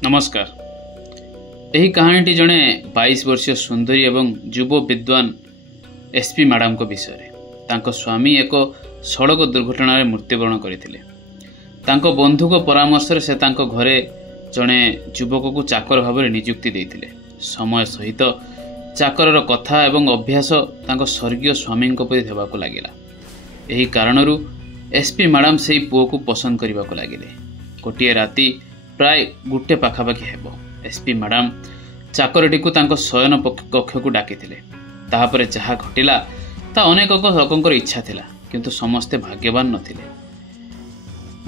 नमस्कार। यही कहानीटी जड़े 22 वर्षीय सुंदरी एवं युव विद्वान एसपी मैडम को विषय। तांको स्वामी एक सड़क दुर्घटना मृत्युवरण करते। बंधु को परामर्श से तांको घरे जड़े युवक को चाकर भाव में नियुक्ति देते। समय सहित चाकर कथा एवं अभ्यास तांको स्वर्गीय स्वामी परि देवाक लगिला। यही कारणरू एसपी मैडम से पुओ को पसंद करने को लगिले। गोटे राति प्राय गुटे पाखापाखि हेबो एसपी मैडम चाकरटी को तांको शयन कक्ष को डाकिथिले। ताहापरे जहा घटिला ता अनेक लोकंकर इच्छा थिला, किंतु समस्ते भाग्यवान नथिले।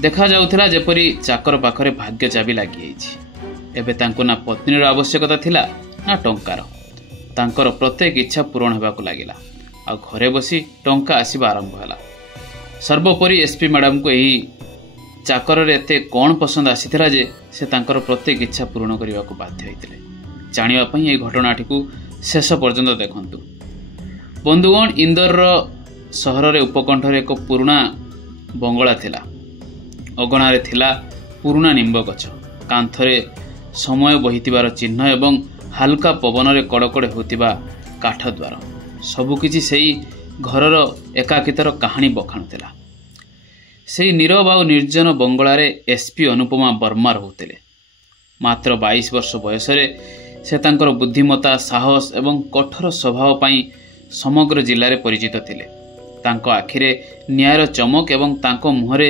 देखा जाउथिला जेपरी चाकर पाखरे भाग्य चाबी लागि जाइछि। एबे तांको ना पत्नीर आवश्यकता थिला ना टंकार। तांकर प्रत्येक इच्छा पूर्ण हेबाकु लागिला। आ घरे बसी टंका आसीबा आरंभ होला। सर्वोपरि एसपी मैडम को यही चाकर एते कौन पसंद आसीथिला जे से तांकर प्रत्येक इच्छा पूर्ण करने को बाध्य होइतिले। जानिबा पई ए घटनाटी को शेष पर्यंत देखंतु। बंधुगण, इंदौर सहर रे उपकंठ रे एक पुराना बंगला थिला। अगणारे थिला पुराना निंब गछ। कांथरे समय बहितिबार चिन्ह एवं हल्का पवन रे कड़कड़ होतिबा काठ द्वार सबुकिछि सेही घरर एकाकितर कहानी बखाणुथिला। से नीरव आ निर्जन बंगलारे एसपी अनुपमा वर्मा रहते। मात्र 22 वर्ष बयस से तांकर बुद्धिमता, साहस एवं कठोर स्वभाव पाई समग्र जिले में परिचित थिले। तांको आखिरे न्यायर चमक एवं तांको मुहरे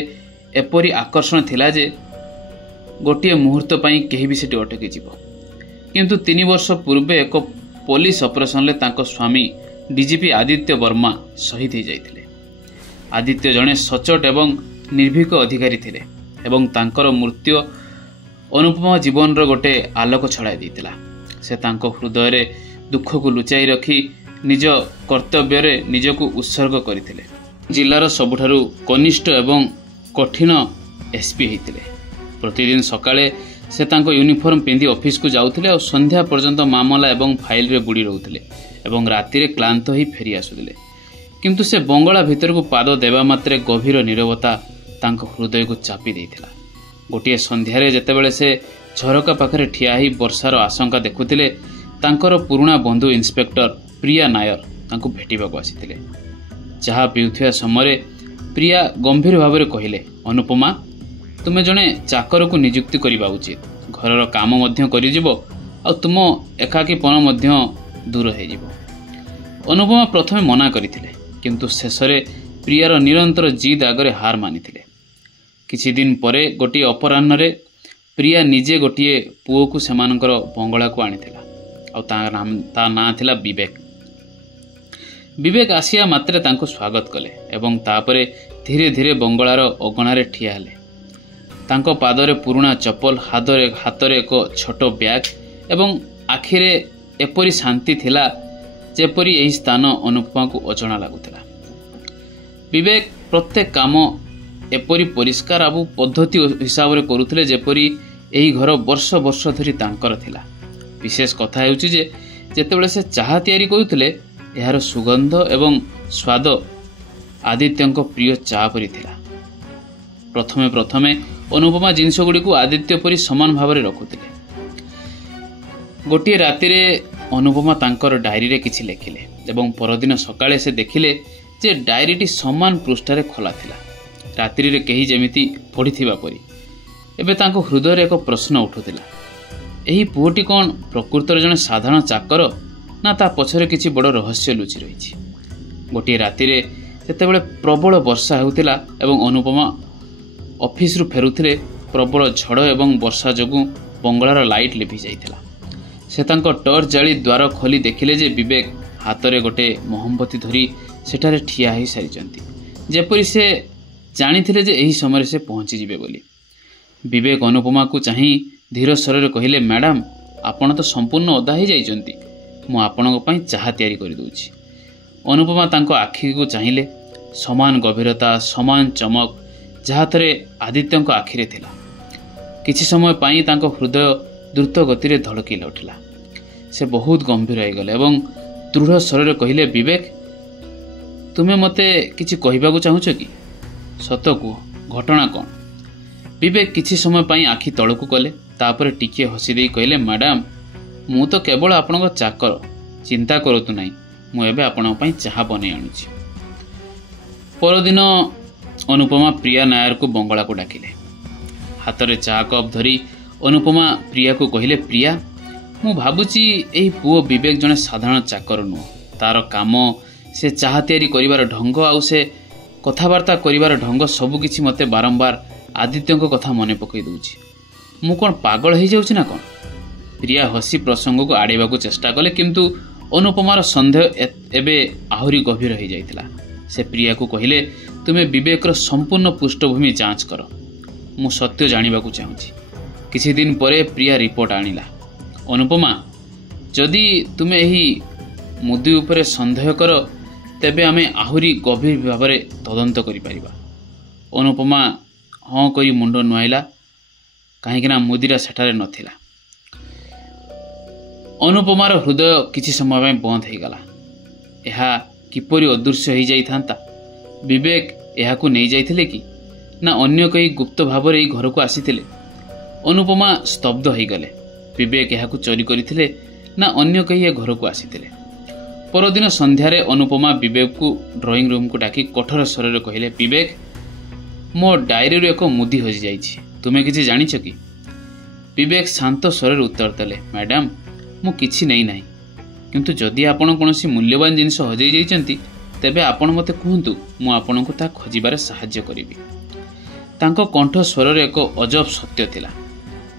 एपरी आकर्षण थिला जे गोटे मुहूर्त पाई केही भी सेठी अटकी जीवो। किंतु 3 वर्ष पूर्वे एक पुलिस ऑपरेशन ले तांको स्वामी डीजीपी आदित्य वर्मा शहीद हो जाइथिले। आदित्य जड़े सचोट एवं निर्भीक अधिकारी थिले एवं तांकर मृत्यु अनुपमा जीवन गोटे आलोक छड़ाई देइतिला। से तांको हृदय रे दुख को लुचाई रखी निज कर्तव्य रे निजको उत्सर्ग करथिले। जिलार सबुठारु कनिष्ठ एवं कठिन एसपी होइतिले। प्रतिदिन सकाळे से तांको यूनिफॉर्म पिंधि ऑफिस को जाउथिले और संध्या पर्यंत मामला एवं फाइल रे बुड़ी रहउथिले एवं राति रे क्लांत ही फेरी आसुथिले। किंतु से बंगला भीतर को पाद देवा मात्रे गभीर नीरवता तांको हृदय को चापी देइथिला। गोटे संध्यारे जेतेबेले से झरका पाखरे ठिया ही वर्षार आशंका देखुथिले, तांकर पुराना बंधु इंस्पेक्टर प्रिया नायर तांको भेटिबाको आसीथिले। चाहा पिउथिया समय प्रिया गंभीर भाव में कहिले, अनुपमा तुमे जने चाकर को नियुक्ति करबा उचित। घरर काम मध्य करिजिबो आ तुम एकाकीपन मध्य दूर हो जिवो। अनुपमा प्रथमे मना करथिले, किंतु शेषरे प्रियार निरंतर जिद आगरे हार मानिथिले। किछि दिन परे गोटे अपराह्न रे प्रिया निजे गोटे पुओ को सेमानकर बंगला को आनिथिला। आ ता नाम थिला विवेक। विवेक आसिया मात्रे तांको स्वागत कले एवं तापरे धीरे धीरे बंगलार अगणारे ठिया हेले। तांको पादरे पुराना चप्पल, हातरे एक छोट बैग एवं आखिरे एपरी शांति थिला जेपरी यही स्थान अनुपमा को अजଣା लगुला। विवेक प्रत्येक काम एपरी परिष्कार आबु पद्धति हिसाब रे करुथिले जेपरी एही घर वर्ष वर्ष धरी तांकर थिला। विशेष कथा हेउची जे जेतेबेले से चाहा तयारी करुथिले एहार सुगंध एवं स्वाद आदित्यंको प्रिय चाहा परि थिला। प्रथमे प्रथमे अनुपमा जिनिस गुडी को आदित्य परि समान भाव रे रखुथिले। गोटे राति रे अनुपमा तांकर डायरी रे किछि लेखिले एवं परदिन सकाळे से देखिले जे डायरीटी समान पृष्ठारे खोला थिला। रात्रि रे केही जेमिति पढ़िथिबा परि। एबे तांको हृदय रे एक प्रश्न उठुथिला, एही पुओटी कोन प्रकृत रे जने साधारण चाकर ना ता पछरे किछि बड़ रहस्य लुचि रहिछि। गोटे राति रे जेतेबेले प्रबल वर्षा हेउथिला एवं अनुपमा ऑफिस रु फेरुथिले, प्रबल झड़ एवं वर्षा जोगु बंगलार लाइट लिभि जाइथिला। से तांको टर्च जाली द्वार खोली देखिले जे विवेक हातरे गोटे मोहम्बती धरी सेठारे ठिया ही सारिचंती, जेपरी से जानिथिले जे एही समय से पहुंची जिवे बोली। विवेक अनुपमा को चाही धीर स्वर रे कहिले, मैडम आपण तो संपूर्ण ओदा ही जाइचंती, मु आपणक पई चाहा तयारी करि दउछि। अनुपमा तांको आखि को चाहिले। समान गभीरता, समान चमक जहा थरे आदित्यंको आखिरे थिला। किछि समय पई तांको हृदय द्रुत गति रे धड़किला उठिला। से बहुत गंभीर हो गले एवं दृढ़ स्वर रे कहिले, विवेक तुमे मते किछि कहिबाकू चाहुछ कि? सत को घटना कौन? विवेक किछि समय पई आखि तळकू कले, तापर टिके हसी दे कहले मैडम मु तो केवल आपणको चाकर चिंता करतु नहीं मु एबे आपणो पई चाहा बनै आनुछि। परदिन अनुपमा प्रिया नायर को बंगला को डाकिले। हाथ में चा कप धरी अनुपमा प्रिया को कहले प्रिया मु भाबुची एही पुओ विवेक जने साधारण चाकर नुह तार काम से चाहा तैयारी करिवार ढंग आउ से कथबार्ता करिवार ढंग सबकिछि मते बारंबार आदित्य कथा मन पकई दूची मु कौन पागल हो जाऊँ ना कौन। प्रिया हसी प्रसंग को आड़ेबा को चेष्टा कले किंतु अनुपमार संदेह एबे आहुरी गभीर हो जाइतिला। से प्रिया को कहले तुमे विवेकर संपूर्ण पृष्ठभूमि जांच कर मु सत्य जानिबा को चाहूँगी। किछि दिन परे प्रिया रिपोर्ट आनिला। अनुपमा जदि तुमे एही मुद्दे उपरे संदेह कर तेबे आमे आहुरी गभीर भाव में तदंत करि परिबा। अनुपमा हाँ करी मुंड नुआइला कहीं मुदीरा सेठारे नथिला। अनुपमार हृदय किछि समय बंद हो गला। यह किपरि अदृश्य हो जाइथांता। विवेक यहाकू नहीं जाइथिले कि ना अन्य कई गुप्त भाव में घर को आसीथिले। अनुपमा स्तब्ध हो गले। विवेक यहाकू चोरी करथिले ना अन्य कई घर को आसीथिले। परदिन संध्यारे अनुपमा विवेक को ड्राइंग रूम को डाकी कठोर स्वर में कहले विवेक मो डायरी रो एक मुदी हजि जाइछि तुमे किछि जानिछ कि। विवेक शांत स्वर में उत्तर देले मैडम मु किछि नहीं नाही किंतु जदि आपण कोनोसी मूल्यवान जिनिस हजै जाइछन्ति तेबे आपण मते कहंतु मु आपणको ता खोजिबारे सहाय्य करिबि। तांको कंठ स्वर में एक अजब सत्य थिला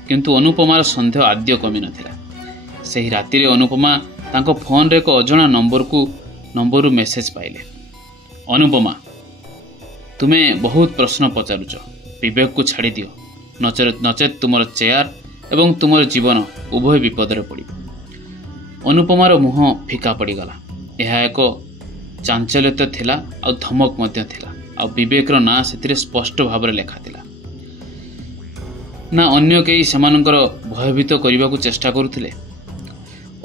किंतु अनुपमार संदेह आद्य कमी नथिला। सेही राति रे अनुपमा तांको फोन रे एक अजणा नंबर मेसेज पाइले। अनुपमा तुमे बहुत प्रश्न पचारुच विवेक को छाड़ी दियो नचेत तुमर चेयर एवं तुमर जीवन उभय विपद में पड़ो। अनुपमार मुह फिका पड़गला। यह एक चांचल्यता थिला आ धमक मध्य थिला आ विवेकर ना से स्पष्ट भाव में लेखा थिला। ना अन्य कई सेमानंकर भयभीत करने को चेष्टा करुथिले।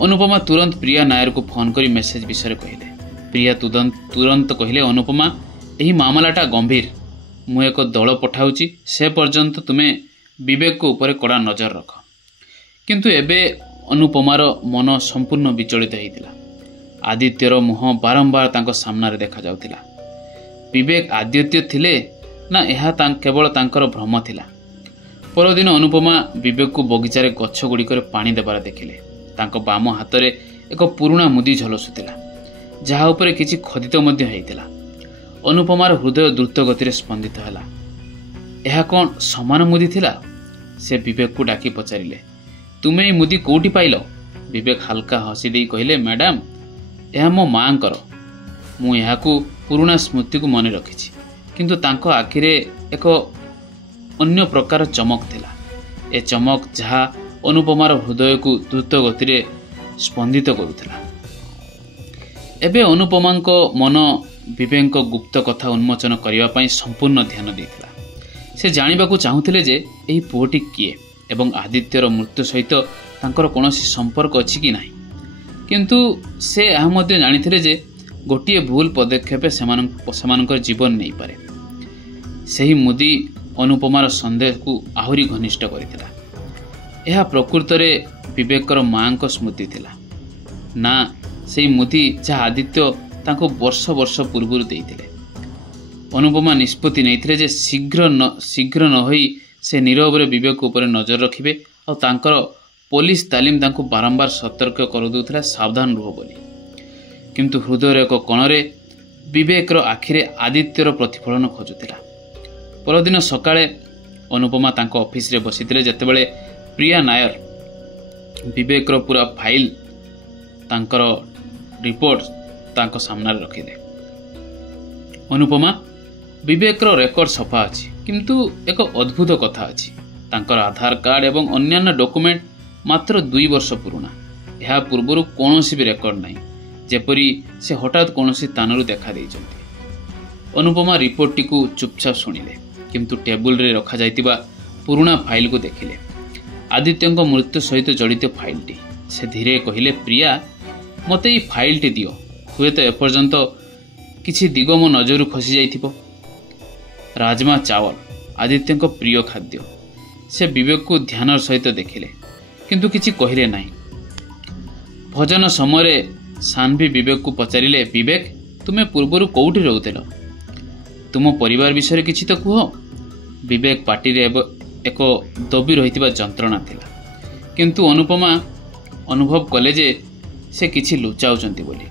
अनुपमा तुरंत प्रिया नायर को फोन करी मेसेज विषय कहले। प्रिया तुरंत कहले अनुपमा यही मामलाटा गंभीर मु एक दल पठाउची से पर्यंत तुमे विवेक को ऊपर कड़ा नजर रख। किंतु एबे अनुपमार मन संपूर्ण विचलित होइतिला। आदित्यर मुह बारंबार तांको सामना रे देखा जाउतिला। विवेक आदित्य थिले ना यह केवल तांकर भ्रम थिला। परदिन अनुपमा विवेक को बगीचारे गछ गुड़िकर पानी देबार देखिले। तांको बाम हाथ में एक पुराना मुदी झलसुला जहाँ उपरे किछि खदित मध्य होइतिला। अनुपमार हृदय द्रुत गति स्पंदित है। यह कौन समान मुदी थिला? से विवेक को डाकी पचारिले तुमे ये मुदी कोठी पाइल? विवेक हल्का हसी दे कहले मैडम यह मो मांकर मु यहाकू पुराना स्मृति को मन रखिछि किंतु तांको आखिरे एक अन्य प्रकार चमक थिला। ए चमक जहाँ अनुपमार हृदय को द्रुत गति स्पंदित करुथिला। एबे अनुपमांको मन विवेक गुप्त कथा उन्मोचन करने संपूर्ण ध्यान देथिला। से जानिबाकू चाहूथिले जे एही पुओटी किए एवं आदित्यर मृत्यु सहित तांकर कोनोसी संपर्क अछि कि नाही। किंतु से यह मध्य जानिथिले जे गोटिए भूल पदक्षेप सेमानकर जीवन नहीं पारे। सही मुदी अनुपमार संदेह को आहुरी घनिष्ठ करिथिला। यह प्रकृत रे विवेकर मां को स्मृति थिला ना सही मुदी जहाँ आदित्य तांको वर्ष वर्ष पूर्व देइथिले। अनुपमा निष्पत्ति नैथिले जे शीघ्र न होई से नीरव रे विवेक ऊपर नजर रखिबे और तांकर पुलिस तालीम तांको बारंबार सतर्क कर देउथिला सावधान रहो बोली। किंतु हृदय एक कोणरे विवेकर आखिरे आदित्यर प्रतिफलन खोजुथिला। परदिन सकाळे अनुपमा तांको ऑफिस रे बसिथिले जेतेबेले प्रिया नायर विवेकर पूरा फाइल तांकर रिपोर्ट तांको सामने रखिले। अनुपमा विवेकर रेकर्ड सफा अछि किंतु एक अद्भुत कथा अछि। तांकर आधार कार्ड एवं अन्यान्य डॉक्यूमेंट मात्र 2 वर्ष पुराना। यह पूर्व कौनसी भी रेकर्ड नहीं जेपरी से हठात कौनसी स्थान देखा देइछन्ति। अनुपमा रिपोर्ट टी को चुपचाप सुनिले किंतु टेबुल रे रखा जाइतिबा पुराना फाइल को देखिले। आदित्यंको मृत्यु सहित जड़ित फाइल टी। से धीरे कहिले प्रिया मते ई फाइल टी दियो हुए तो एपर्यंत किछि दिग मो नजर खसी जाइथिबो। राजमा चावल आदित्यंको प्रिय खाद्य से विवेक को ध्यान सहित देखिले किंतु किछि कहिले नाही। भजन समय सान्वी विवेक को पचारिले, विवेक तुमे पूर्वर कोउठी रहउतेलो, तुम परिवार विषय किछि तो कुह। विवेक पार्टी रे एक दबी रहितिबा जंत्रणा थिला, किंतु अनुपमा अनुभव कले जे से किछि लुचाउचंती बोली।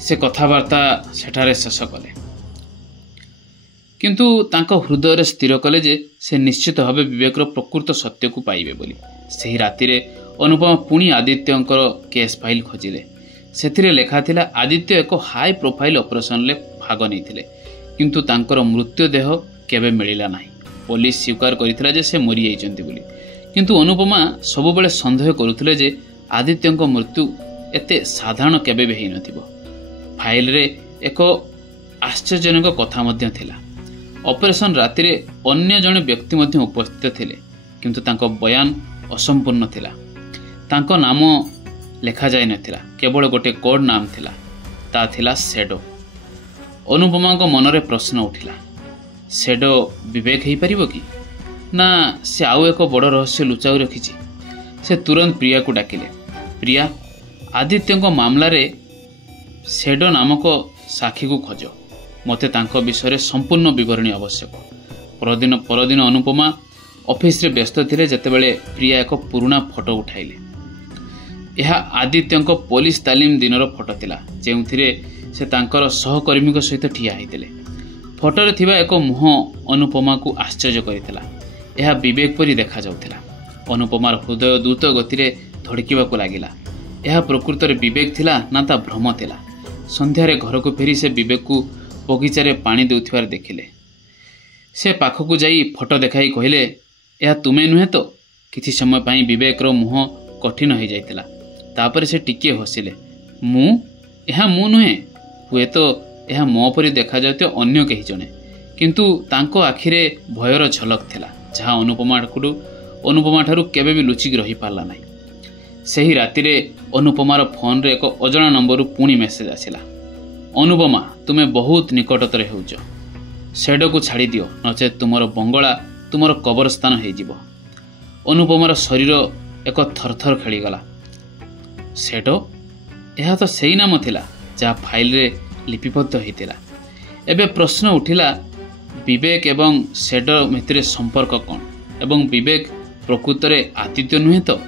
से कथावार्ता सेठारे शेष कले, किंतु तांको हृदय स्थिर कले जे से निश्चित भावे विवेक प्रकृत सत्य को पाइबे बोली। सेही राति रे अनुपमा पुणी आदित्यंकर केस फाइल खोजिले। सेथिरे लेखा थिला आदित्य एक हाई प्रोफाइल ऑपरेशन ले भाग नैथिले, किंतु तांकर मृत्यु देह केबे मिलिला नाही। पुलिस स्वीकार करिथिला जे से मरि जाइचंती बोली, किंतु अनुपमा सब बेले संदेह करुथिले जे आदित्यंक मृत्यु एते साधारण केबे भी हेइ नथिबो। फाइल रे एक आश्चर्यजनक कथा मध्य थिला। ऑपरेशन राति रे अन्य जने व्यक्ति मध्य उपस्थित थिले, किंतु तांको बयान असंपूर्ण थिला। तांको नाम लेखा जाय नथिला, केवल गोटे कोड नाम थिला, ता थिला शेडो। अनुपमा को मनरे प्रश्न उठिला, शेडो विवेक हेइ परिबो कि ना से आउ एक बड़ रहस्य लुचाउ रखिछि। से तुरंत प्रिया को डाकिले, प्रिया आदित्य को मामला रे शेडो नामक साक्षी को खोज, मते तांको विषय संपूर्ण विवरणी आवश्यक। परदिन अनुपमा ऑफिस रे व्यस्त थिले जेतेबेले प्रिया एक पुराना फोटो उठाइले। यह आदित्यंक पुलिस तालीम दिनर फोटो थिला, जेउथिरे से तांकर सहकर्मी को सहित ठिया होइतिले। फोटोरे थिबा एक मुह अनुपमा को आश्चर्य करिथिला। यह विवेक परि देखा जाउथिला। अनुपमार हृदय द्रुत गति रे धड़किबाकू लागिला। यह प्रकृत रे विवेक थिला ना ता भ्रम थिला। संध्यारे घर को फेरी से विवेक को बगीचारे पानी देउथिबार देखिले। से पाखकू जाई फोटो देखाई कहिले, यह तुमे नुहे तो। किछि समय पई विवेक रो मुह कठिन हो जाइतिला। तापरे से टिके हसिले, यह मु नुहे, हुए तो यह मो परि देखा जाउतियो अन्य केही जने, किंतु तांको आखिरे भयर झलक थिला, जहा अनुपमा ठारू केबे भी लुचिक रही पारला नाही। सेही राति रे अनुपमार फोन रे एक अजଣା नंबर पुणी मेसेज आसिला, अनुपमा तुमे बहुत निकटतर होउछ, शेडो को छाड़ी दियो, नचे तुमर बंगला तुमर कबरस्थान हो जिवो। अनुपमार शरीर एक थरथर खेलीगला। शेडो, यह तो सही नाम थिला जहाँ फाइल रे लिपिबद्ध होइतिला। एबे प्रश्न उठिला, विवेक एवं शेडो भितर संपर्क कौन, एवं विवेक प्रकृत रे आदित्य नुहे तो।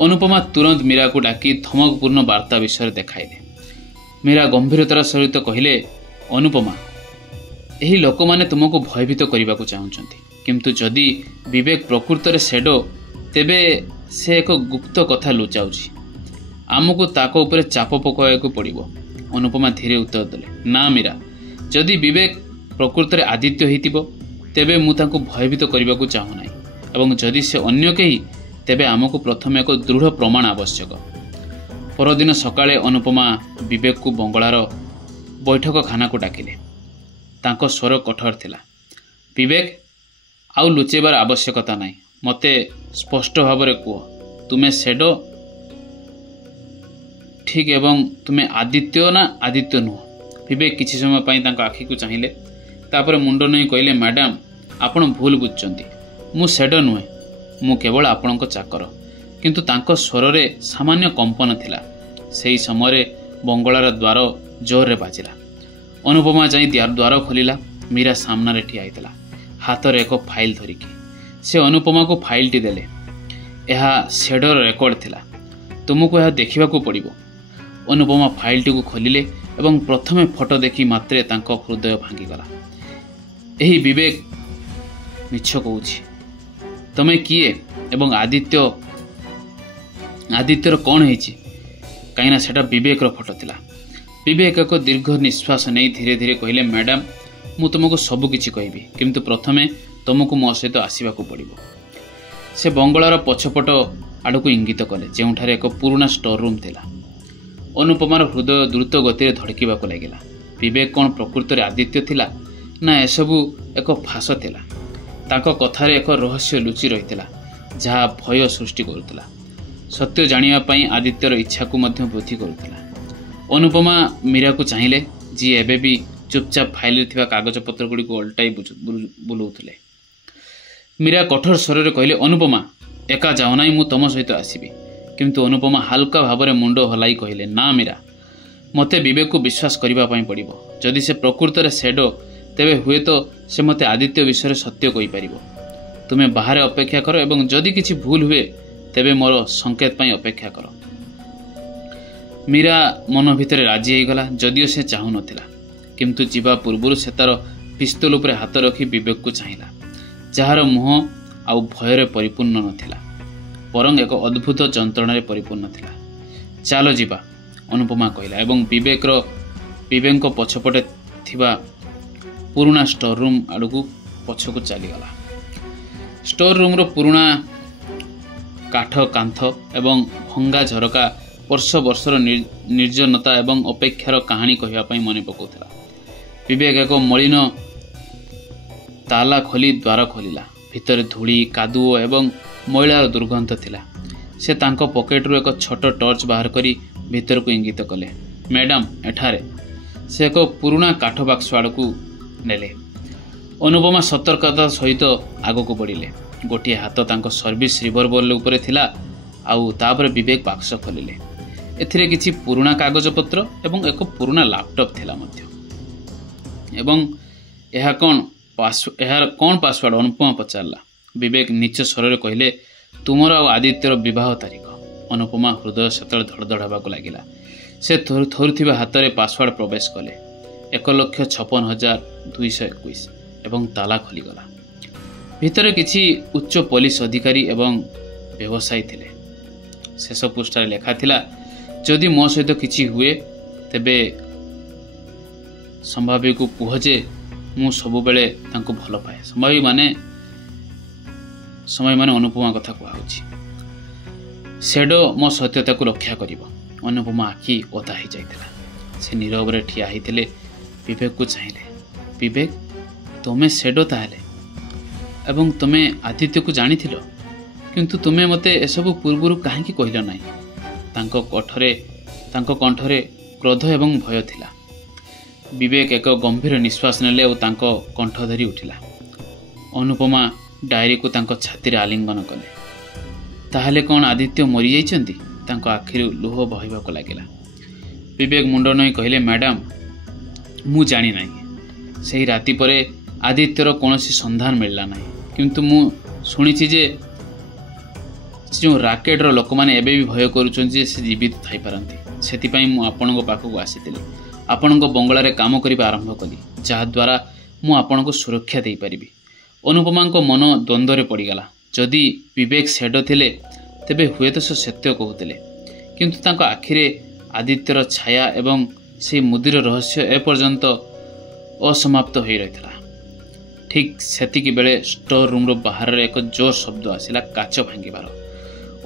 अनुपमा तुरंत मीरा को डाकी धमकपूर्ण वार्ता विषय देखाइले। मीरा गंभीरतार सहित कहिले, अनुपमा यही लोक माने तुमको भयभीत करने को चाहूँगी, किंतु जदि विवेक प्रकृत रे शेडो, तेबे से एक गुप्त कथा लुचाउछि। आमको ताको ऊपर चाप पकाइବାକୁ पड़िबो। अनुपमा धीरे उत्तर देले, ना मीरा, जदि विवेक प्रकृत रे आदित्य होइतिबो तेबे मु ताको भयभीत करने को चाहू नाही, एवं जदि से अन्य केही तेबे आमको प्रथम एक दृढ़ प्रमाण आवश्यक। परदिन सकाळे अनुपमा विवेक को बंगलार बैठक खाना को डाकिले। तांको स्वर कठोर थिला, विवेक आउ लुचेबार आवश्यकता नाही, मते स्पष्ट भाव रे कुह, तुमे शेडो ठीक एवं तुमे आदित्य ना आदित्य नुह। विवेक किछि समय पई तांको आखि को चाहिले, तापर मुंड नहीं कहले, मैडम आपण भूल बुझचंती, मु शेडो नुहे, मु केवल आपणक चाकर। किंतु तांको स्वर रे सामान्य कंपन थिला। सेही समय बंगलार द्वार जोर रे बाजिला। अनुपमा जाई द्वार खोलिला। मीरा सामने ठिया होइतिला, हाथ रे एक फाइल धरिकी। से अनुपमा को फाइल टी देले। यह शेडोर रेकर्ड थिला, तुमको यह देखा पड़िबो। अनुपमा फाइल टी को खोलिले एवं प्रथमे फोटो देखि मात्रे तांको हृदय भांगीगला। एही विवेक मिछ कहूछि, तमे किए एवं आदित्यर कौन होइछि, कहीं सेटा विवेक रो फोटो थिला। विवेक एक दीर्घ निश्वास नहीं धीरे धीरे कहले, मैडम मु तुमको सब किछि कहबी, किंतु प्रथमे तुमको मो सहित आसीबाकू पड़िबो। से बंगलार पछपट आड़क इंगित कले, जेउठारे एक पुराना स्टोर रूम थिला। अनुपमार हृदय द्रुत गति धड़किबाकू लागिला। विवेक कौन प्रकृत रे आदित्य थिला ना एसबू एक फास थिला। तांको कथारे एक रहस्य लुचि रहितिला, जहा भय सृष्टि करुथिला। सत्य जानिबा पई आदित्यर इच्छा को मध्य वृद्धि करुथिला। अनुपमा मीरा को चाहिए, जी एबे भी ଚୁପଚାପ ଫାଇଲରେ ଥିବା କାଗଜପତ୍ର ଗୁଡ଼ିକୁ ଓଲଟାଇ ବୁଲାଉଥିଲେ। ମୀରା କଠୋର ସ୍ୱରରେ କହିଲେ, ଅନୁପମା ଏକା ଯାଅ ନାହିଁ, ମୁଁ ତମ ସହିତ ଆସିବି। କିନ୍ତୁ ଅନୁପମା ହାଲକା ଭାବରେ ମୁଣ୍ଡ ହଲାଇ କହିଲେ, ନା ମୀରା, ମୋତେ ବିବେକକୁ ବିଶ୍ୱାସ କରିବା ପାଇଁ ପଡ଼ିବ। ଯଦି ସେ ପ୍ରକୃତରେ ସେଡୋ, ତେବେ ହୁଏତ ସେ ମୋତେ ଆଦିତ୍ୟ ବିଷୟରେ ସତ୍ୟ କହିପାରିବ। ତୁମେ ବାହାରେ ଅପେକ୍ଷା କର ଏବଂ ଯଦି କିଛି ଭୁଲ ହୁଏ ତେବେ ମୋର ସଂକେତ ପାଇଁ ଅପେକ୍ଷା କର। ମୀରା ମନ ଭିତରେ ରାଜି ହୋଇଗଲା, ଯଦିଓ ସେ ଚାହୁଁନଥିଲା। କିନ୍ତୁ ଯିବା ପୂର୍ବରୁ ସେ ତାର ପିସ୍ତଲ ଉପରେ ହାତ ରଖି ବିବେକକୁ ଚାହିଁଲା, ଯାହାର ମୁହଁ ଆଉ ଭୟରେ ପରିପୂର୍ଣ୍ଣ ନଥିଲା, ବରଂ ଏକ ଅଦ୍ଭୁତ ଯନ୍ତ୍ରଣାରେ ପରିପୂର୍ଣ୍ଣ ଥିଲା। ଚାଲ ଯିବା, ଅନୁପମା କହିଲା ଏବଂ ବିବେକଙ୍କ ପଛପଟେ ଥିବା ପୁରୁଣା ଷ୍ଟୋର ରୁମ୍ ଆଡ଼କୁ ପଛକୁ ଚାଲିଗଲା। ଷ୍ଟୋର ରୁମ୍ର ପୁରୁଣା କାଠ କାନ୍ଥ ଏବଂ ଭଙ୍ଗା ଝରକା ବର୍ଷ ବର୍ଷର ନିର୍ଜନତା ଏବଂ ଅପେକ୍ଷାର କାହାଣୀ କହିବା ପାଇଁ ମନେ ପକାଉଥିଲା। ବିବେକ ଏକ ମଳିନ ତାଲା ଖୋଲି ଦ୍ୱାର ଖୋଲିଲା। ଭିତରେ ଧୂଳି, କାଦୁଅ ଏବଂ ମଇଳାର ଦୁର୍ଗନ୍ଧ ଥିଲା। ସେ ତାଙ୍କ ପକେଟରୁ ଏକ ଛୋଟ ଟର୍ଚ୍ଚ ବାହାର କରି ଭିତରକୁ ଇଙ୍ଗିତ କଲେ। ମ୍ୟାଡ଼ାମ, ଏଠାରେ। ସେ ଏକ ପୁରୁଣା କାଠ ବାକ୍ସ ଆଡ଼କୁ ନେଲେ। ଅନୁପମା ସତର୍କତା ସହିତ ଆଗକୁ ବଢ଼ିଲେ। ଗୋଟିଏ ହାତ ତାଙ୍କ ସର୍ଭିସ ରିଭଲଭର ଉପରେ ଥିଲା, ଆଉ ତାପରେ ବିବେକ ବାକ୍ସ ଖୋଲିଲେ। ଏଥିରେ କିଛି ପୁରୁଣା କାଗଜପତ୍ର ଏବଂ ଏକ ପୁରୁଣା ଲାପଟପ୍ ଥିଲା ମଧ୍ୟ। ଏବଂ ଏହାର କ'ଣ ପାସୱାର୍ଡ? ଅନୁପମା ପଚାରିଲା। ବିବେକ ନିଚ ସ୍ୱରରେ କହିଲେ, ତୁମର ଆଉ ଆଦିତ୍ୟର ବିବାହ ତାରିଖ। ଅନୁପମା ହୃଦୟ ସେତେବେଳେ ଧଡ଼ଧଡ଼ ହେବାକୁ ଲାଗିଲା। ସେ ଥରୁଥିବା ହାତରେ ପାସୱାର୍ଡ ପ୍ରବେଶ କଲେ। 1,56,221 ଏବଂ ତାଲା ଖୋଲିଗଲା। ଭିତରେ କିଛି ଉଚ୍ଚ ପୋଲିସ ଅଧିକାରୀ ଏବଂ ବ୍ୟବସାୟୀ ଥିଲେ। ଶେଷ ପୃଷ୍ଠାରେ ଲେଖା ଥିଲା, ଯଦି ମୋ ସହିତ କିଛି ହୁଏ ତେବେ ସମ୍ଭାବୀକୁ କୁହ ଯେ ମୁଁ ସବୁବେଳେ ତାଙ୍କୁ ଭଲ ପାଏ। ସମ୍ଭାବୀ ମାନେ ଅନୁପମା କଥା କୁହାହେଉଛି। ସେଡୋ ମୋ ସତ୍ୟତାକୁ ରକ୍ଷା କରିବ। ଅନୁପମା ଆଖି ଓଦା ହୋଇଯାଇଥିଲା। ସେ ନୀରବରେ ଠିଆ ହୋଇଥିଲେ, ବିବେକକୁ ଚାହିଁଲେ। ବିବେକ, ତୁମେ ସେଡୋ ତାହେଲେ, ଏବଂ ତୁମେ ଆଦିତ୍ୟକୁ ଜାଣିଥିଲ, କିନ୍ତୁ ତୁମେ ମୋତେ ଏସବୁ ପୂର୍ବରୁ କାହିଁକି କହିଲ ନାହିଁ? ତାଙ୍କ କଣ୍ଠରେ କ୍ରୋଧ ଏବଂ ଭୟ ଥିଲା। ବିବେକ ଏକ ଗମ୍ଭୀର ନିଶ୍ୱାସ ନେଲେ ଆଉ ତାଙ୍କ କଣ୍ଠ ଧରି ଉଠିଲା। ଅନୁପମା ଡାଏରୀକୁ ତାଙ୍କ ଛାତିରେ ଆଲିଙ୍ଗନ କଲେ। ତାହେଲେ କ'ଣ ଆଦିତ୍ୟ ମରିଯାଇଛନ୍ତି? ତାଙ୍କ ଆଖିରୁ ଲୁହ ବହିବାକୁ ଲାଗିଲା। ବିବେକ ମୁଣ୍ଡ ନଇଁ କହିଲେ, ମ୍ୟାଡ଼ାମ, ମୁଁ ଜାଣିନାହିଁ। ସେହି ରାତି ପରେ ଆଦିତ୍ୟର କୌଣସି ସନ୍ଧାନ ମିଳିଲା ନାହିଁ। କିନ୍ତୁ ମୁଁ ଶୁଣିଛି ଯେ ଯେଉଁ ରାକେଟର ଲୋକମାନେ ଏବେ ବି ଭୟ କରୁଛନ୍ତି ଯେ ସେ ଜୀବିତ ଥାଇପାରନ୍ତି। ସେଥିପାଇଁ ମୁଁ ଆପଣଙ୍କ ପାଖକୁ ଆସିଥିଲି। ଆପଣଙ୍କ ବଙ୍ଗଳାରେ କାମ କରିବା ଆରମ୍ଭ କଲି, ଯାହାଦ୍ୱାରା ମୁଁ ଆପଣଙ୍କୁ ସୁରକ୍ଷା ଦେଇପାରିବି। ଅନୁପମାଙ୍କ ମନ ଦ୍ୱନ୍ଦ୍ୱରେ ପଡ଼ିଗଲା। ଯଦି ବିବେକ ସେଡୋ ଥିଲେ ତେବେ ହୁଏତ ସେ ସତ୍ୟ କହୁଥିଲେ, କିନ୍ତୁ ତାଙ୍କ ଆଖିରେ ଆଦିତ୍ୟର ଛାୟା ଏବଂ ସେହି ମୁଦିର ରହସ୍ୟ ଏପର୍ଯ୍ୟନ୍ତ ଅସମାପ୍ତ ହୋଇ ରହିଥିଲା। ଠିକ୍ ସେତିକି ବେଳେ ଷ୍ଟୋର ରୁମ୍ର ବାହାରରେ ଏକ ଜୋର ଶବ୍ଦ ଆସିଲା, କାଚ ଭାଙ୍ଗିବାର।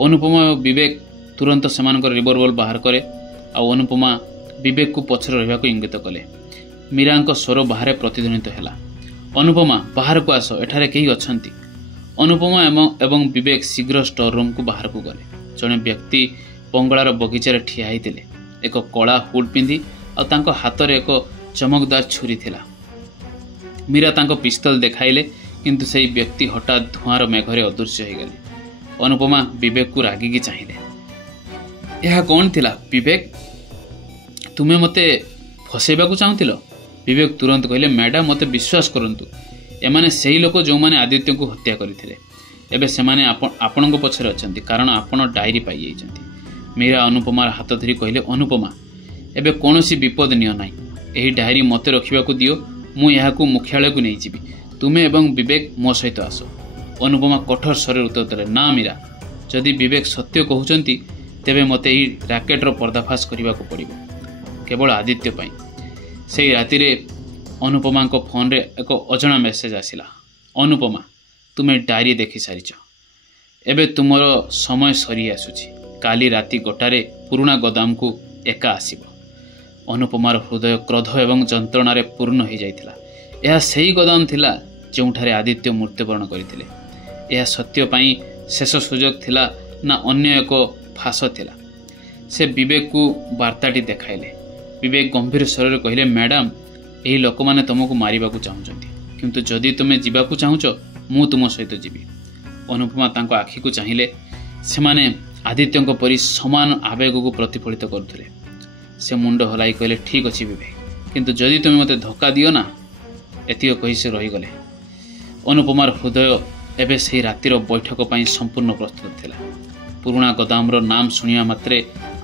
ଅନୁପମା ଓ ବିବେକ ତୁରନ୍ତ ସେମାନଙ୍କର ରିଭଲଭର ବାହାର କରେ, ଆଉ ଅନୁପମା ବିବେକକୁ ପଛରେ ରହିବାକୁ ଇଙ୍ଗିତ କଲେ। ମୀରାଙ୍କ ସ୍ୱର ବାହାରେ ପ୍ରତିଧ୍ୱନିତ ହେଲା, ଅନୁପମା, ବାହାରକୁ ଆସ, ଏଠାରେ କେହି ଅଛନ୍ତି। ଅନୁପମା ଏବଂ ବିବେକ ଶୀଘ୍ର ଷ୍ଟୋର ରୁମ୍କୁ ବାହାରକୁ ଗଲେ। ଜଣେ ବ୍ୟକ୍ତି ବଙ୍ଗଳାର ବଗିଚାରେ ଠିଆ ହୋଇଥିଲେ। ଏକ କଳା ହୁଡ୍ ପିନ୍ଧି ଆଉ ତାଙ୍କ ହାତରେ ଏକ ଚମକଦାର ଛୁରୀ ଥିଲା। ମୀରା ତାଙ୍କ ପିସ୍ତଲ ଦେଖାଇଲେ, କିନ୍ତୁ ସେହି ବ୍ୟକ୍ତି ହଠାତ୍ ଧୂଆଁର ମେଘରେ ଅଦୃଶ୍ୟ ହୋଇଗଲେ। ଅନୁପମା ବିବେକକୁ ରାଗିକି ଚାହିଁଲେ। ଏହା କ'ଣ ଥିଲା ବିବେକ? ତୁମେ ମୋତେ ଫସାଇବାକୁ ଚାହୁଁଥିଲ? ବିବେକ ତୁରନ୍ତ କହିଲେ, ମ୍ୟାଡ଼ାମ, ମୋତେ ବିଶ୍ୱାସ କରନ୍ତୁ, ଏମାନେ ସେହି ଲୋକ ଯେଉଁମାନେ ଆଦିତ୍ୟଙ୍କୁ ହତ୍ୟା କରିଥିଲେ। ଏବେ ସେମାନେ ଆପଣଙ୍କ ପଛରେ ଅଛନ୍ତି, କାରଣ ଆପଣ ଡାଏରୀ ପାଇଯାଇଛନ୍ତି। ମୀରା ଅନୁପମାର ହାତ ଧରି କହିଲେ, ଅନୁପମା, ଏବେ କୌଣସି ବିପଦ ନିଅ ନାହିଁ। ଏହି ଡାଏରୀ ମୋତେ ରଖିବାକୁ ଦିଅ। ମୁଁ ଏହାକୁ ମୁଖ୍ୟାଳୟକୁ ନେଇଯିବି। ତୁମେ ଏବଂ ବିବେକ ମୋ ସହିତ ଆସ। ଅନୁପମା କଠୋର ସ୍ୱରରେ ଉତ୍ତର ଦେଲେ, ନା ମୀରା, ଯଦି ବିବେକ ସତ୍ୟ କହୁଛନ୍ତି ତେବେ ମୋତେ ଏହି ରାକେଟର ପର୍ଦ୍ଦାଫାଶ କରିବାକୁ ପଡ଼ିବ, କେବଳ ଆଦିତ୍ୟ ପାଇଁ। ସେହି ରାତିରେ ଅନୁପମାଙ୍କ ଫୋନ୍ରେ ଏକ ଅଜଣା ମେସେଜ୍ ଆସିଲା, ଅନୁପମା, ତୁମେ ଡାଏରୀ ଦେଖିସାରିଛ। ଏବେ ତୁମର ସମୟ ସରି ଆସୁଛି। କାଲି ରାତି 1ଟାରେ ପୁରୁଣା ଗୋଦାମକୁ ଏକା ଆସିବ। ଅନୁପମାର ହୃଦୟ କ୍ରୋଧ ଏବଂ ଯନ୍ତ୍ରଣାରେ ପୂର୍ଣ୍ଣ ହୋଇଯାଇଥିଲା। ଏହା ସେହି ଗୋଦାମ ଥିଲା ଯେଉଁଠାରେ ଆଦିତ୍ୟ ମୃତ୍ୟୁବରଣ କରିଥିଲେ। ଏହା ସତ୍ୟ ପାଇଁ ଶେଷ ସୁଯୋଗ ଥିଲା ନା ଅନ୍ୟ ଏକ ଫାଶ ଥିଲା? ସେ ବିବେକକୁ ବାର୍ତ୍ତାଟି ଦେଖାଇଲେ। ବିବେକ ଗମ୍ଭୀର ସ୍ୱରରେ କହିଲେ, ମ୍ୟାଡ଼ାମ, ଏହି ଲୋକମାନେ ତୁମକୁ ମାରିବାକୁ ଚାହୁଁଛନ୍ତି, କିନ୍ତୁ ଯଦି ତୁମେ ଯିବାକୁ ଚାହୁଁଛ ମୁଁ ତୁମ ସହିତ ଯିବି। ଅନୁପମା ତାଙ୍କ ଆଖିକୁ ଚାହିଁଲେ। ସେମାନେ ଆଦିତ୍ୟଙ୍କ ପରି ସମାନ ଆବେଗକୁ ପ୍ରତିଫଳିତ କରୁଥିଲେ। ସେ ମୁଣ୍ଡ ହଲାଇ କହିଲେ, ଠିକ୍ ଅଛି ବିବେକ, କିନ୍ତୁ ଯଦି ତୁମେ ମୋତେ ଧୋକା ଦିଅ ନା। ଏତିକ କହି ସେ ରହିଗଲେ। ଅନୁପମାର ହୃଦୟ ଏବେ ସେହି ରାତିର ବୈଠକ ପାଇଁ ସମ୍ପୂର୍ଣ୍ଣ ପ୍ରସ୍ତୁତ ଥିଲା। ପୁରୁଣା ଗୋଦାମର ନାମ ଶୁଣିବା ମାତ୍ରେ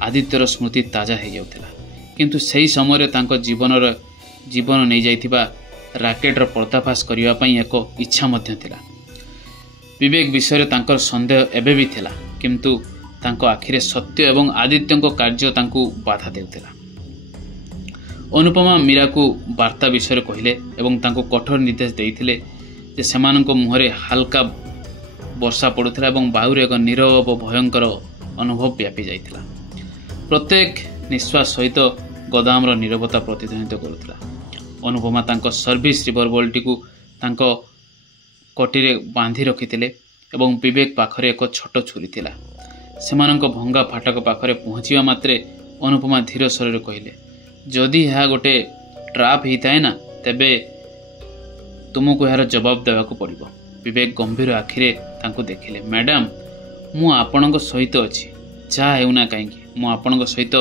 ଆଦିତ୍ୟର ସ୍ମୃତି ତାଜା ହୋଇଯାଉଥିଲା। କିନ୍ତୁ ସେହି ସମୟରେ ତାଙ୍କ ଜୀବନ ନେଇଯାଇଥିବା ରାକେଟର ପର୍ଦ୍ଦାଫାଶ କରିବା ପାଇଁ ଏକ ଇଚ୍ଛା ମଧ୍ୟ ଥିଲା। ବିବେକ ବିଷୟରେ ତାଙ୍କର ସନ୍ଦେହ ଏବେ ବି ଥିଲା, କିନ୍ତୁ ତାଙ୍କ ଆଖିରେ ସତ୍ୟ ଏବଂ ଆଦିତ୍ୟଙ୍କ କାର୍ଯ୍ୟ ତାଙ୍କୁ ବାଧା ଦେଉଥିଲା। ଅନୁପମା ମୀରାକୁ ବାର୍ତ୍ତା ବିଷୟରେ କହିଲେ ଏବଂ ତାଙ୍କୁ କଠୋର ନିର୍ଦ୍ଦେଶ ଦେଇଥିଲେ ଯେ ସେମାନଙ୍କ ମୁହଁରେ ହାଲକା ବର୍ଷା ପଡ଼ୁଥିଲା ଏବଂ ବାୟୁରେ ଏକ ନୀରବ ଭୟଙ୍କର ଅନୁଭବ ବ୍ୟାପି ଯାଇଥିଲା। ପ୍ରତ୍ୟେକ ନିଶ୍ୱାସ ସହିତ ଗୋଦାମର ନୀରବତା ପ୍ରତିଧ୍ୱନିତ କରୁଥିଲା। ଅନୁପମା ତାଙ୍କ ସର୍ଭିସ୍ ରିଭଲଭରଟିକୁ ତାଙ୍କ କଟିରେ ବାନ୍ଧି ରଖିଥିଲେ ଏବଂ ବିବେକ ପାଖରେ ଏକ ଛୋଟ ଛୁରୀ ଥିଲା। ସେମାନଙ୍କ ଭଙ୍ଗା ଫାଟକ ପାଖରେ ପହଞ୍ଚିବା ମାତ୍ରେ ଅନୁପମା ଧୀର ସ୍ୱରରେ କହିଲେ, ଯଦି ଏହା ଗୋଟେ ଟ୍ରାପ୍ ହେଇଥାଏ ନା, ତେବେ ତୁମକୁ ଏହାର ଜବାବ ଦେବାକୁ ପଡ଼ିବ। ବିବେକ ଗମ୍ଭୀର ଆଖିରେ ତାଙ୍କୁ ଦେଖିଲେ। ମ୍ୟାଡ଼ାମ, ମୁଁ ଆପଣଙ୍କ ସହିତ ଅଛି, ଯାହା ହେଉନା କାହିଁକି ମୁଁ ଆପଣଙ୍କ ସହିତ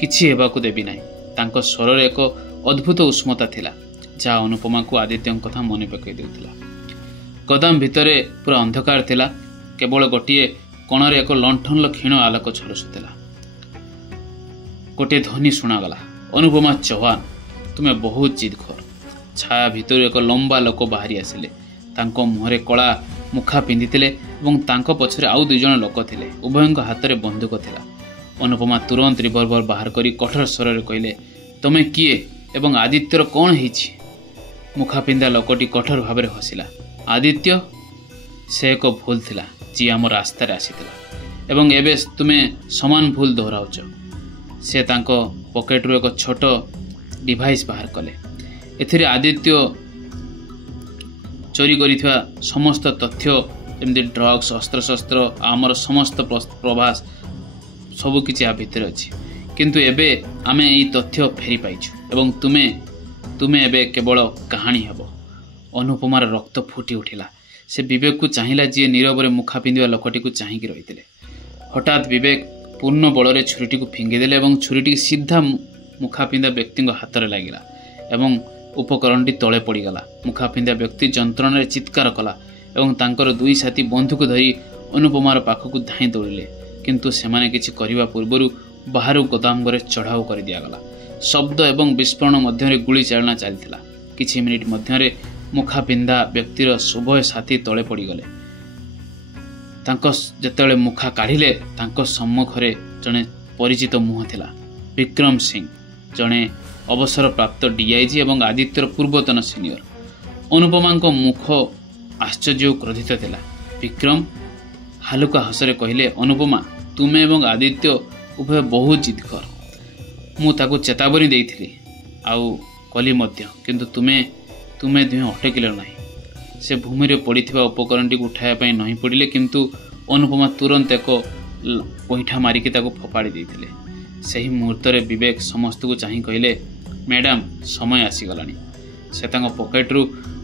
କିଛି ହେବାକୁ ଦେବି ନାହିଁ। ତାଙ୍କ ସ୍ୱରରେ ଏକ ଅଦ୍ଭୁତ ଉଷ୍ମତା ଥିଲା, ଯାହା ଅନୁପମାକୁ ଆଦିତ୍ୟଙ୍କ କଥା ମନେ ପକାଇ ଦେଉଥିଲା। ଗୋଦାମ ଭିତରେ ପୁରା ଅନ୍ଧକାର ଥିଲା। କେବଳ ଗୋଟିଏ କୋଣରେ ଏକ ଲଣ୍ଠନର କ୍ଷୀଣ ଆଲୋକ ଝଲସୁଥିଲା। ଗୋଟିଏ ଧ୍ୱନି ଶୁଣାଗଲା, ଅନୁପମା ଚୌହାନ, ତୁମେ ବହୁତ ଜିଦଖୋର। ଛାୟା ଭିତରୁ ଏକ ଲମ୍ବା ଲୋକ ବାହାରି ଆସିଲେ। ତାଙ୍କ ମୁହଁରେ କଳା ମୁଖା ପିନ୍ଧିଥିଲେ ଏବଂ ତାଙ୍କ ପଛରେ ଆଉ 2 ଜଣ ଲୋକ ଥିଲେ। ଉଭୟଙ୍କ ହାତରେ ବନ୍ଧୁକ ଥିଲା। ଅନୁପମା ତୁରନ୍ତ ରିଭଲଭର ବାହାର କରି କଠୋର ସ୍ୱରରେ କହିଲେ, ତମେ କିଏ ଏବଂ ଆଦିତ୍ୟର କ'ଣ ହେଇଛି? ମୁଖା ପିନ୍ଧା ଲୋକଟି କଠୋର ଭାବରେ ହସିଲା। ଆଦିତ୍ୟ? ସେ ଏକ ଭୁଲ ଥିଲା, ଯିଏ ଆମ ରାସ୍ତାରେ ଆସିଥିଲା ଏବଂ ଏବେ ତୁମେ ସମାନ ଭୁଲ ଦୋହରାଉଛ। ସେ ତାଙ୍କ ପକେଟରୁ ଏକ ଛୋଟ ଡିଭାଇସ୍ ବାହାର କଲେ। ଏଥିରେ ଆଦିତ୍ୟ ଚୋରି କରିଥିବା ସମସ୍ତ ତଥ୍ୟ, ଯେମିତି ଡ୍ରଗ୍ସ, ଅସ୍ତ୍ରଶସ୍ତ୍ର, ଆମର ସମସ୍ତ ପ୍ରବାସ ସବୁକିଛି ଆ ଭିତରେ ଅଛି। କିନ୍ତୁ ଏବେ ଆମେ ଏହି ତଥ୍ୟ ଫେରି ପାଇଛୁ ଏବଂ ତୁମେ ଏବେ କେବଳ କାହାଣୀ ହେବ। ଅନୁପମାର ରକ୍ତ ଫୁଟି ଉଠିଲା। ସେ ବିବେକକୁ ଚାହିଁଲା, ଯିଏ ନୀରବରେ ମୁଖା ପିନ୍ଧିବା ଲୋକଟିକୁ ଚାହିଁକି ରହିଥିଲେ। ହଠାତ୍ ବିବେକ ପୂର୍ଣ୍ଣ ବଳରେ ଛୁରୀଟିକୁ ଫିଙ୍ଗିଦେଲେ ଏବଂ ଛୁରୀଟି ସିଧା ମୁଖା ପିନ୍ଧା ବ୍ୟକ୍ତିଙ୍କ ହାତରେ ଲାଗିଲା ଏବଂ ଉପକରଣଟି ତଳେ ପଡ଼ିଗଲା। ମୁଖା ପିନ୍ଧା ବ୍ୟକ୍ତି ଯନ୍ତ୍ରଣାରେ ଚିତ୍କାର କଲା ଏବଂ ତାଙ୍କର 2 ସାଥୀ ବନ୍ଧୁକ ଧରି ଅନୁପମାର ପାଖକୁ ଧାଇଁ ଦୌଡ଼ିଲେ। କିନ୍ତୁ ସେମାନେ କିଛି କରିବା ପୂର୍ବରୁ ବାହାରୁ ଗୋଦାମ ଘରେ ଚଢ଼ାଉ କରିଦିଆଗଲା। ଶବ୍ଦ ଏବଂ ବିସ୍ଫୋରଣ ମଧ୍ୟରେ ଗୁଳି ଚାଳନା ଚାଲିଥିଲା। କିଛି ମିନିଟ୍ ମଧ୍ୟରେ ମୁଖା ପିନ୍ଧା ବ୍ୟକ୍ତିର ଉଭୟ ସାଥୀ ତଳେ ପଡ଼ିଗଲେ। ଯେତେବେଳେ ମୁଖା କାଢ଼ିଲେ, ତାଙ୍କ ସମ୍ମୁଖରେ ଜଣେ ପରିଚିତ ମୁହଁ ଥିଲା। ବିକ୍ରମ ସିଂ, ଜଣେ ଅବସରପ୍ରାପ୍ତ DIG ଏବଂ ଆଦିତ୍ୟର ପୂର୍ବତନ ସିନିୟର। ଅନୁପମାଙ୍କ ମୁଖ ଆଶ୍ଚର୍ଯ୍ୟ ଓ କ୍ରୋଧିତ ଥିଲା। ବିକ୍ରମ ହାଲୁକା ହସରେ କହିଲେ, ଅନୁପମା, ତୁମେ ଏବଂ ଆଦିତ୍ୟ ଉଭୟ ବହୁତ ଜିଦଖୋର। ମୁଁ ତାକୁ ଚେତାବନୀ ଦେଇଥିଲି ଆଉ କଲି ମଧ୍ୟ, କିନ୍ତୁ ତୁମେ ଦୁହେଁ ଅଟକିଲ ନାହିଁ। ସେ ଭୂମିରେ ପଡ଼ିଥିବା ଉପକରଣଟିକୁ ଉଠାଇବା ପାଇଁ ନଇଁ ପଡ଼ିଲେ, କିନ୍ତୁ ଅନୁପମା ତୁରନ୍ତ ଏକ ଗୋଇଠା ମାରିକି ତାକୁ ଫୋପାଡ଼ି ଦେଇଥିଲେ। ସେହି ମୁହୂର୍ତ୍ତରେ ବିବେକ ସମସ୍ତଙ୍କୁ ଚାହିଁ କହିଲେ, ମ୍ୟାଡ଼ାମ, ସମୟ ଆସିଗଲାଣି। ସେ ତାଙ୍କ ପକେଟରୁ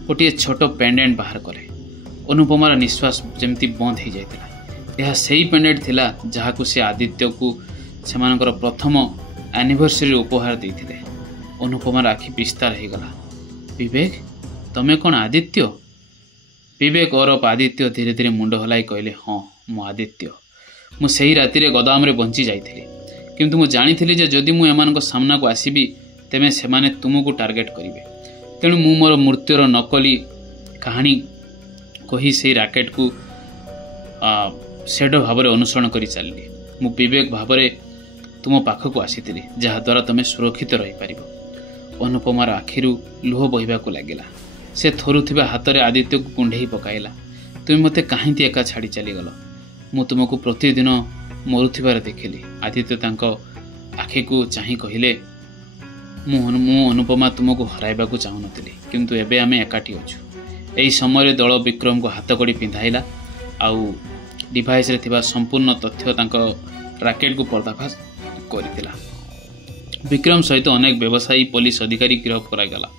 ଗୋଟିଏ ଛୋଟ ପେଣ୍ଡେଣ୍ଟ ବାହାର କଲେ। ଅନୁପମାର ନିଶ୍ୱାସ ଯେମିତି ବନ୍ଦ ହୋଇଯାଇଥିଲା। ଏହା ସେହି ପେଣ୍ଡେଣ୍ଟ ଥିଲା ଯାହାକୁ ସେ ଆଦିତ୍ୟକୁ ସେମାନଙ୍କର ପ୍ରଥମ ଆନିଭର୍ସରୀ ଉପହାର ଦେଇଥିଲେ। ଅନୁପମାର ଆଖି ବିସ୍ତାର ହୋଇଗଲା। ବିବେକ, ତମେ କ'ଣ ଆଦିତ୍ୟ? ବିବେକ ଓରଫ ଆଦିତ୍ୟ ଧୀରେ ଧୀରେ ମୁଣ୍ଡ ହଲାଇ କହିଲେ, ହଁ, ମୁଁ ଆଦିତ୍ୟ। ମୁଁ ସେହି ରାତିରେ ଗୋଦାମରେ ବଞ୍ଚି ଯାଇଥିଲି, କିନ୍ତୁ ମୁଁ ଜାଣିଥିଲି ଯେ ଯଦି ମୁଁ ଏମାନଙ୍କ ସାମ୍ନାକୁ ଆସିବି, ତେବେ ସେମାନେ ତୁମକୁ ଟାର୍ଗେଟ୍ କରିବେ। ତେଣୁ ମୁଁ ମୋର ମୃତ୍ୟୁର ନକଲି କାହାଣୀ କହି ସେହି ରାକେଟକୁ ସେଡ୍ ଭାବରେ ଅନୁସରଣ କରି ଚାଲିଲି। ମୁଁ ବିବେକ ଭାବରେ ତୁମ ପାଖକୁ ଆସିଥିଲି, ଯାହାଦ୍ୱାରା ତୁମେ ସୁରକ୍ଷିତ ରହିପାରିବ। ଅନୁପମାର ଆଖିରୁ ଲୁହ ବହିବାକୁ ଲାଗିଲା। ସେ ଥରୁଥିବା ହାତରେ ଆଦିତ୍ୟକୁ କୁଣ୍ଢେଇ ପକାଇଲା। ତୁମେ ମୋତେ କାହିଁକି ଏକା ଛାଡ଼ି ଚାଲିଗଲ? ମୁଁ ତୁମକୁ ପ୍ରତିଦିନ ମରୁଥିବାର ଦେଖିଲି। ଆଦିତ୍ୟ ତାଙ୍କ ଆଖିକୁ ଚାହିଁ କହିଲେ, ମୁଁ ଅନୁପମା ତୁମକୁ ହରାଇବାକୁ ଚାହୁଁନଥିଲି, କିନ୍ତୁ ଏବେ ଆମେ ଏକାଠି ଅଛୁ। ଏହି ସମୟରେ ଦଳ ବିକ୍ରମକୁ ହାତକଡ଼ି ପିନ୍ଧାଇଲା ଆଉ ଡିଭାଇସ୍ରେ ଥିବା ସମ୍ପୂର୍ଣ୍ଣ ତଥ୍ୟ ତାଙ୍କ ରାକେଟକୁ ପର୍ଦ୍ଦାଫାଶ କରିଥିଲା। विक्रम सहित अनेक व्यवसायी पुलिस अधिकारी गिरफ करागला।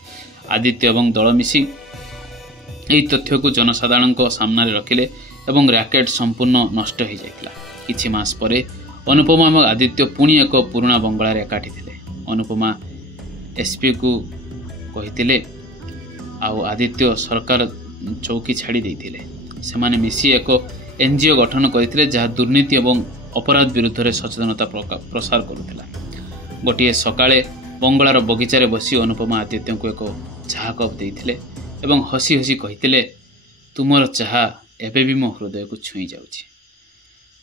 आदित्य और दल मिसी यही तथ्य को जनसाधारण सामने रखिले एवं रैकेट संपूर्ण नष्ट हो जाता। किछि मास परे अनुपमा और आदित्य पुणी एक पुराणा बंगलार एकाठी थे। अनुपमा एसपी को कही आदित्य सरकार चौकी छाड़ी देते। से माने मिसी एक एनजीओ गठन करते जहाँ दुर्नीति और अपराध विरुद्ध में सचेतनता प्रसार करुला। गोटे सकाळे बंगलार बगीचारे बसी अनुपमा आदित्य को एक चाह कप देते एवं हसी हसी कही तुमर चाह एबे भी मो हृदय को छुई जाउछि।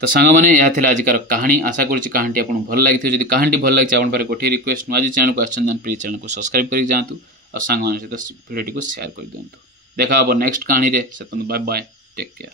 तो सांग मैंने यह आजिकार कहानी। आशा करुच्ची कहानी आपको भल लगी। जब कहानी भल लगी आप गोटे रिक्वेस्ट नुआ चैनल को आसान प्लीज चैनल को सब्सक्राइब कर जातु और सांग सहित भिडियो को शेयर कर दिंतु। देखा हम नेक्स्ट कहानी रे। Bye bye, take care.